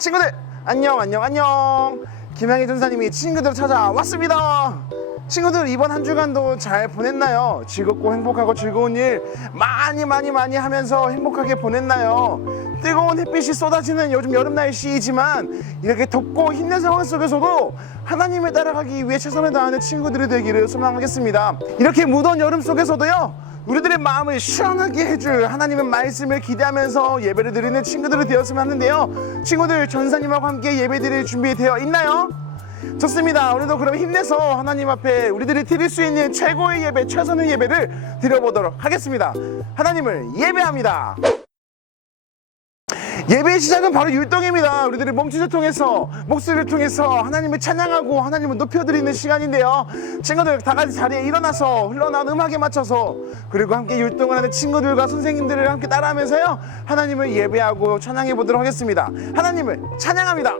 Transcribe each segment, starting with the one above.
친구들 안녕. 김양희 전사님이 친구들 찾아왔습니다. 친구들 이번 한 주간도 잘 보냈나요? 즐겁고 행복하고 즐거운 일 많이 하면서 행복하게 보냈나요? 뜨거운 햇빛이 쏟아지는 요즘 여름 날씨이지만 이렇게 덥고 힘든 상황 속에서도 하나님을 따라가기 위해 최선을 다하는 친구들이 되기를 소망하겠습니다. 이렇게 무더운 여름 속에서도요, 우리들의 마음을 시원하게 해줄 하나님의 말씀을 기대하면서 예배를 드리는 친구들이 되었으면 하는데요, 친구들 전사님하고 함께 예배 드릴 준비 되어 있나요? 좋습니다. 오늘도 그럼 힘내서 하나님 앞에 우리들이 드릴 수 있는 최고의 예배, 최선의 예배를 드려보도록 하겠습니다. 하나님을 예배합니다. 예배의 시작은 바로 율동입니다. 우리들의 몸짓을 통해서, 목소리를 통해서 하나님을 찬양하고 하나님을 높여드리는 시간인데요, 친구들 다 같이 자리에 일어나서 흘러나온 음악에 맞춰서, 그리고 함께 율동을 하는 친구들과 선생님들을 함께 따라하면서요, 하나님을 예배하고 찬양해 보도록 하겠습니다. 하나님을 찬양합니다.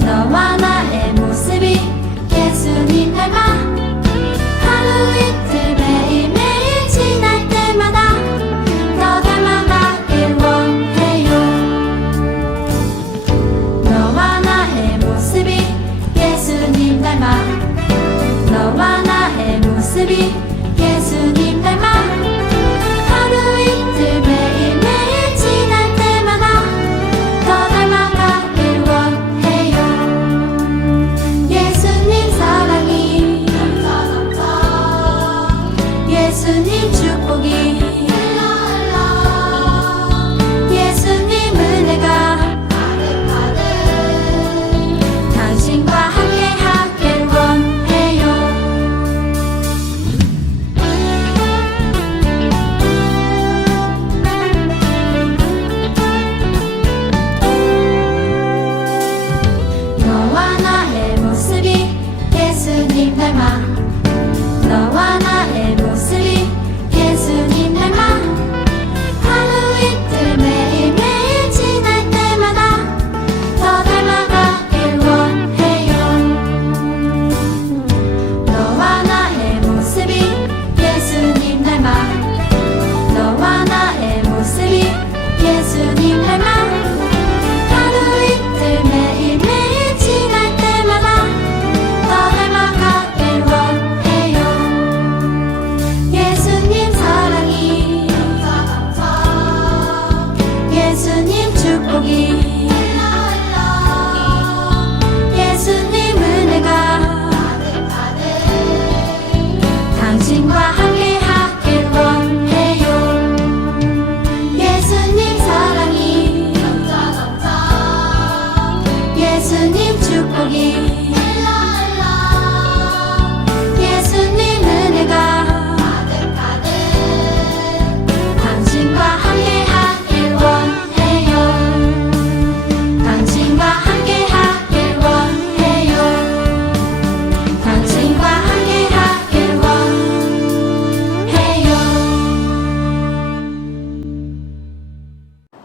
너와 나의 모습이 예수님 닮아 하루 이틀 매일매일 지날 때마다 더 닮아가길 원해요. 너와 나의 모습이 예수님 닮아 너와 나의 모습이 예수님 닮아 하루 이틀 매일매일 지날 때마다 더 닮아가길 원해요. 예수님 사랑이 예수님 축복이 예수님 은혜가 당신과 함께 하길 원해요.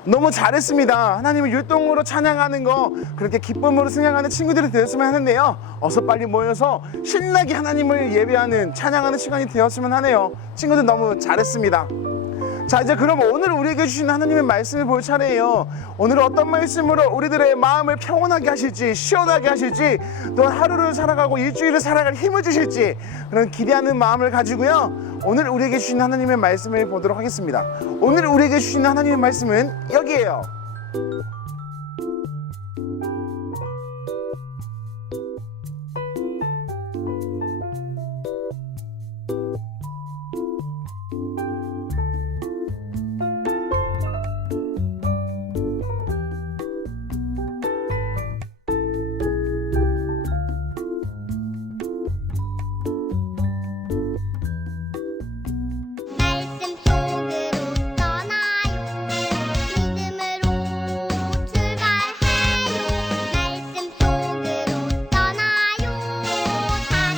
너무 잘했습니다. 하나님을 율동으로 찬양하는 거, 그렇게 기쁨으로 승양하는 친구들이 되었으면 하는데요. 어서 빨리 모여서 신나게 하나님을 예배하는, 찬양하는 시간이 되었으면 하네요. 친구들 너무 잘했습니다. 자, 이제 그럼 오늘 우리에게 주신 하나님의 말씀을 볼 차례예요. 오늘 어떤 말씀으로 우리들의 마음을 평온하게 하실지, 시원하게 하실지, 또 하루를 살아가고 일주일을 살아갈 힘을 주실지, 그런 기대하는 마음을 가지고요, 오늘 우리에게 주신 하나님의 말씀을 보도록 하겠습니다. 오늘 우리에게 주신 하나님의 말씀은 여기에요. 말씀 속으로 떠나요. 믿음으로 출발해요. 말씀 속으로 떠나요. 다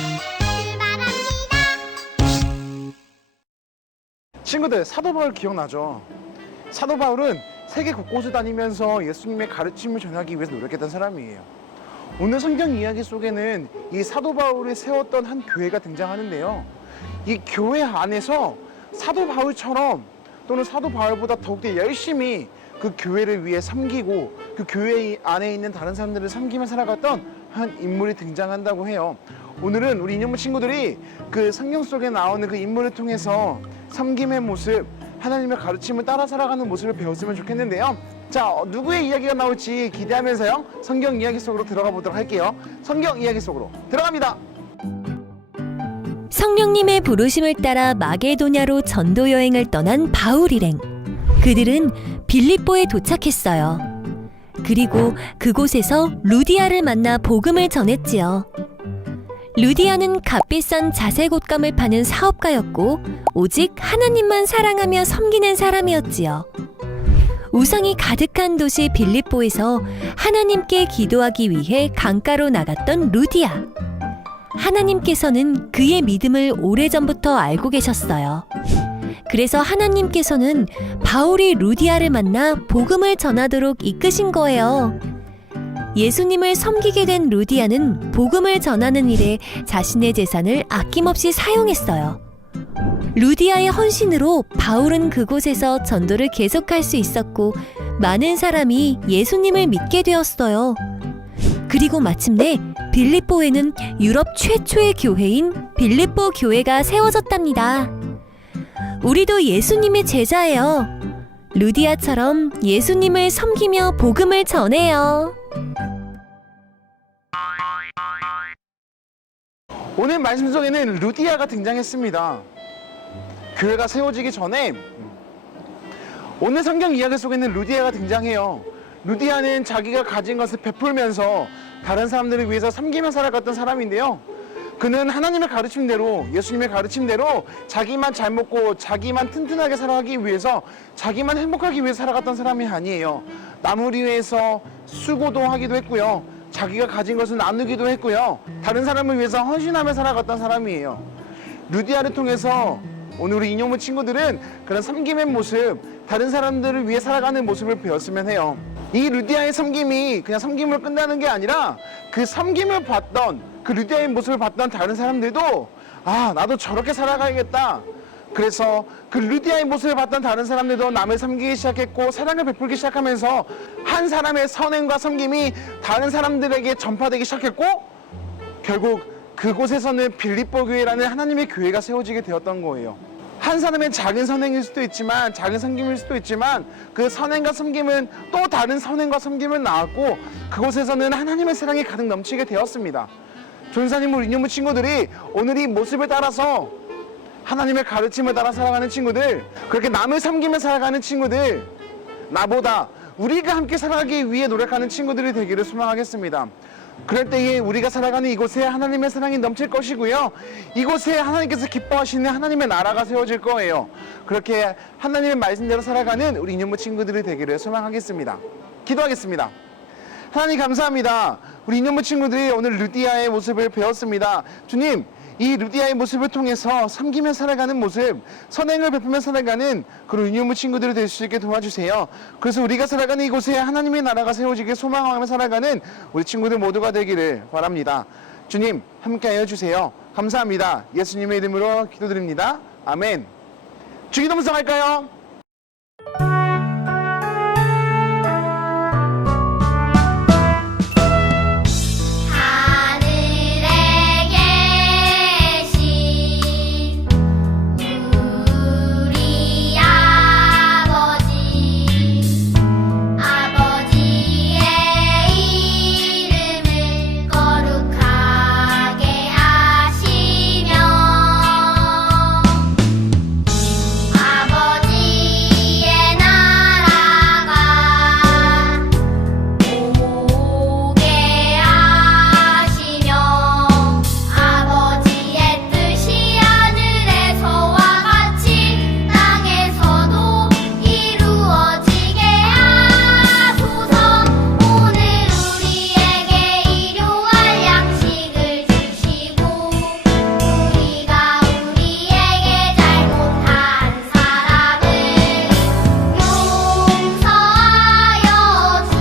출발합니다. 친구들, 사도 바울 기억나죠? 사도 바울은 세계 곳곳을 다니면서 예수님의 가르침을 전하기 위해서 노력했던 사람이에요. 오늘 성경 이야기 속에는 이 사도 바울이 세웠던 한 교회가 등장하는데요. 이 교회 안에서 사도 바울처럼, 또는 사도 바울보다 더욱더 열심히 그 교회를 위해 섬기고 그 교회 안에 있는 다른 사람들을 섬기며 살아갔던 한 인물이 등장한다고 해요. 오늘은 우리 인형부 친구들이 그 성경 속에 나오는 그 인물을 통해서 섬김의 모습, 하나님의 가르침을 따라 살아가는 모습을 배웠으면 좋겠는데요. 자, 누구의 이야기가 나올지 기대하면서요, 성경 이야기 속으로 들어가 보도록 할게요. 성경 이야기 속으로 들어갑니다. 성령님의 부르심을 따라 마게도냐로 전도 여행을 떠난 바울 일행. 그들은 빌립보에 도착했어요. 그리고 그곳에서 루디아를 만나 복음을 전했지요. 루디아는 값비싼 자색 옷감을 파는 사업가였고 오직 하나님만 사랑하며 섬기는 사람이었지요. 우상이 가득한 도시 빌립보에서 하나님께 기도하기 위해 강가로 나갔던 루디아. 하나님께서는 그의 믿음을 오래전부터 알고 계셨어요. 그래서 하나님께서는 바울이 루디아를 만나 복음을 전하도록 이끄신 거예요. 예수님을 섬기게 된 루디아는 복음을 전하는 일에 자신의 재산을 아낌없이 사용했어요. 루디아의 헌신으로 바울은 그곳에서 전도를 계속할 수 있었고 많은 사람이 예수님을 믿게 되었어요. 그리고 마침내 빌립보에는 유럽 최초의 교회인 빌립보 교회가 세워졌답니다. 우리도 예수님의 제자예요. 루디아처럼 예수님을 섬기며 복음을 전해요. 오늘 말씀 속에는 루디아가 등장했습니다. 교회가 세워지기 전에 오늘 성경 이야기 속에는 루디아가 등장해요. 루디아는 자기가 가진 것을 베풀면서 다른 사람들을 위해서 섬기며 살아갔던 사람인데요. 그는 하나님의 가르침대로, 예수님의 가르침대로 자기만 잘 먹고 자기만 튼튼하게 살아가기 위해서, 자기만 행복하기 위해 살아갔던 사람이 아니에요. 남을 위해서 수고도 하기도 했고요, 자기가 가진 것을 나누기도 했고요, 다른 사람을 위해서 헌신하며 살아갔던 사람이에요. 루디아를 통해서 오늘 우리 인용문 친구들은 그런 섬김의 모습, 다른 사람들을 위해 살아가는 모습을 배웠으면 해요. 이 루디아의 섬김이 그냥 섬김으로 끝나는 게 아니라 그 섬김을 받던, 그 루디아의 모습을 봤던 다른 사람들도 아, 나도 저렇게 살아가야겠다. 그래서 그 루디아의 모습을 봤던 다른 사람들도 남을 섬기기 시작했고 사랑을 베풀기 시작하면서 한 사람의 선행과 섬김이 다른 사람들에게 전파되기 시작했고 결국 그곳에서는 빌립보 교회라는 하나님의 교회가 세워지게 되었던 거예요. 한 사람의 작은 선행일 수도 있지만, 작은 섬김일 수도 있지만 그 선행과 섬김은 또 다른 선행과 섬김을 낳았고 그곳에서는 하나님의 사랑이 가득 넘치게 되었습니다. 전사님, 우리 인용부 친구들이 오늘 이 모습을 따라서 하나님의 가르침을 따라 살아가는 친구들, 그렇게 남을 섬기며 살아가는 친구들, 나보다 우리가 함께 살아가기 위해 노력하는 친구들이 되기를 소망하겠습니다. 그럴 때에 우리가 살아가는 이곳에 하나님의 사랑이 넘칠 것이고요, 이곳에 하나님께서 기뻐하시는 하나님의 나라가 세워질 거예요. 그렇게 하나님의 말씀대로 살아가는 우리 인용부 친구들이 되기를 소망하겠습니다. 기도하겠습니다. 하나님 감사합니다. 우리 인용부 친구들이 오늘 루디아의 모습을 배웠습니다. 주님, 이 루디아의 모습을 통해서 섬기며 살아가는 모습, 선행을 베푸며 살아가는 그런 유니온부 친구들이 될 수 있게 도와주세요. 그래서 우리가 살아가는 이곳에 하나님의 나라가 세워지길 소망하며 살아가는 우리 친구들 모두가 되기를 바랍니다. 주님 함께하여 주세요. 감사합니다. 예수님의 이름으로 기도드립니다. 아멘. 주기도 묵상할까요? 하늘에 계신 우리 아버지의 이름을 거룩하게 하시며 아버지의 나라가 오게 하시며 아버지의 뜻이 하늘에서와 같이 땅에서도 이루어지게 하소서. 오늘 우리에게 일용할 양식을 주시고 우리가 우리에게 잘못한 사람을 용서하여 준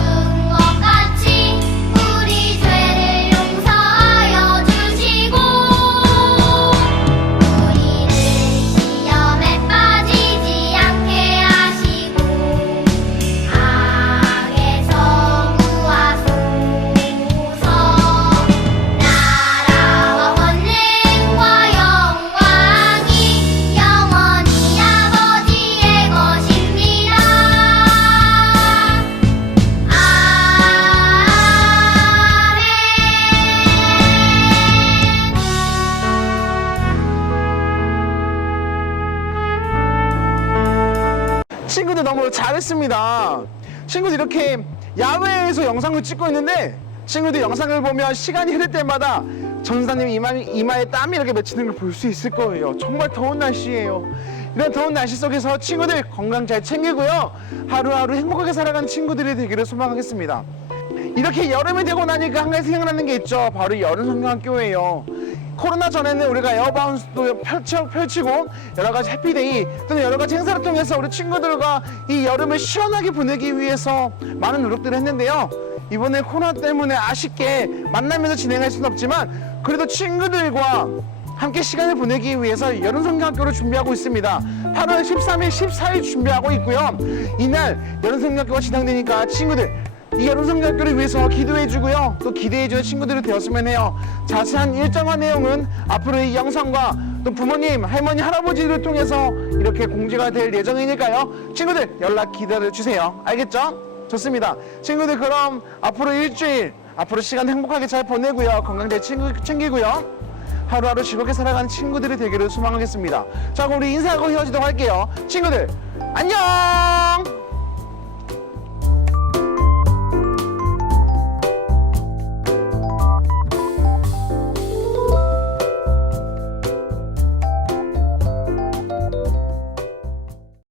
것 같이 우리 죄를 용서하여 주시고 우리를 시험에 빠지지 않게 하시고 악에서 구하소서. 나라와 권능과 영광이 영원히 아버지의 것입니다. 친구들 너무 잘했습니다. 친구들 이렇게 야외에서 영상을 찍고 있는데 친구들 영상을 보면 시간이 흐를 때마다 전사님 이마에 땀이 이렇게 맺히는 걸 볼 수 있을 거예요. 정말 더운 날씨예요. 이런 더운 날씨 속에서 친구들 건강 잘 챙기고요. 하루하루 행복하게 살아가는 친구들이 되기를 소망하겠습니다. 이렇게 여름이 되고 나니까 한 가지 생각나는 게 있죠. 바로 여름성경학교예요. 코로나 전에는 우리가 에어바운스도 펼치고 여러 가지 해피데이 또는 여러 가지 행사를 통해서 우리 친구들과 이 여름을 시원하게 보내기 위해서 많은 노력들을 했는데요. 이번에 코로나 때문에 아쉽게 만나면서 진행할 수는 없지만 그래도 친구들과 함께 시간을 보내기 위해서 여름성경학교를 준비하고 있습니다. 8월 13일, 14일 준비하고 있고요. 이날 여름성경학교가 진행되니까 친구들 이 여름성경학교를 위해서 기도해주고요. 또 기대해주는 친구들이 되었으면 해요. 자세한 일정한 내용은 앞으로 이 영상과 또 부모님, 할머니, 할아버지를 통해서 이렇게 공지가 될 예정이니까요. 친구들 연락 기다려주세요. 알겠죠? 좋습니다. 친구들 그럼 앞으로 일주일 앞으로 시간 행복하게 잘 보내고요. 건강 잘 챙기고요. 하루하루 즐겁게 살아가는 친구들이 되기를 소망하겠습니다. 자 그럼 우리 인사하고 헤어지도록 할게요. 친구들 안녕.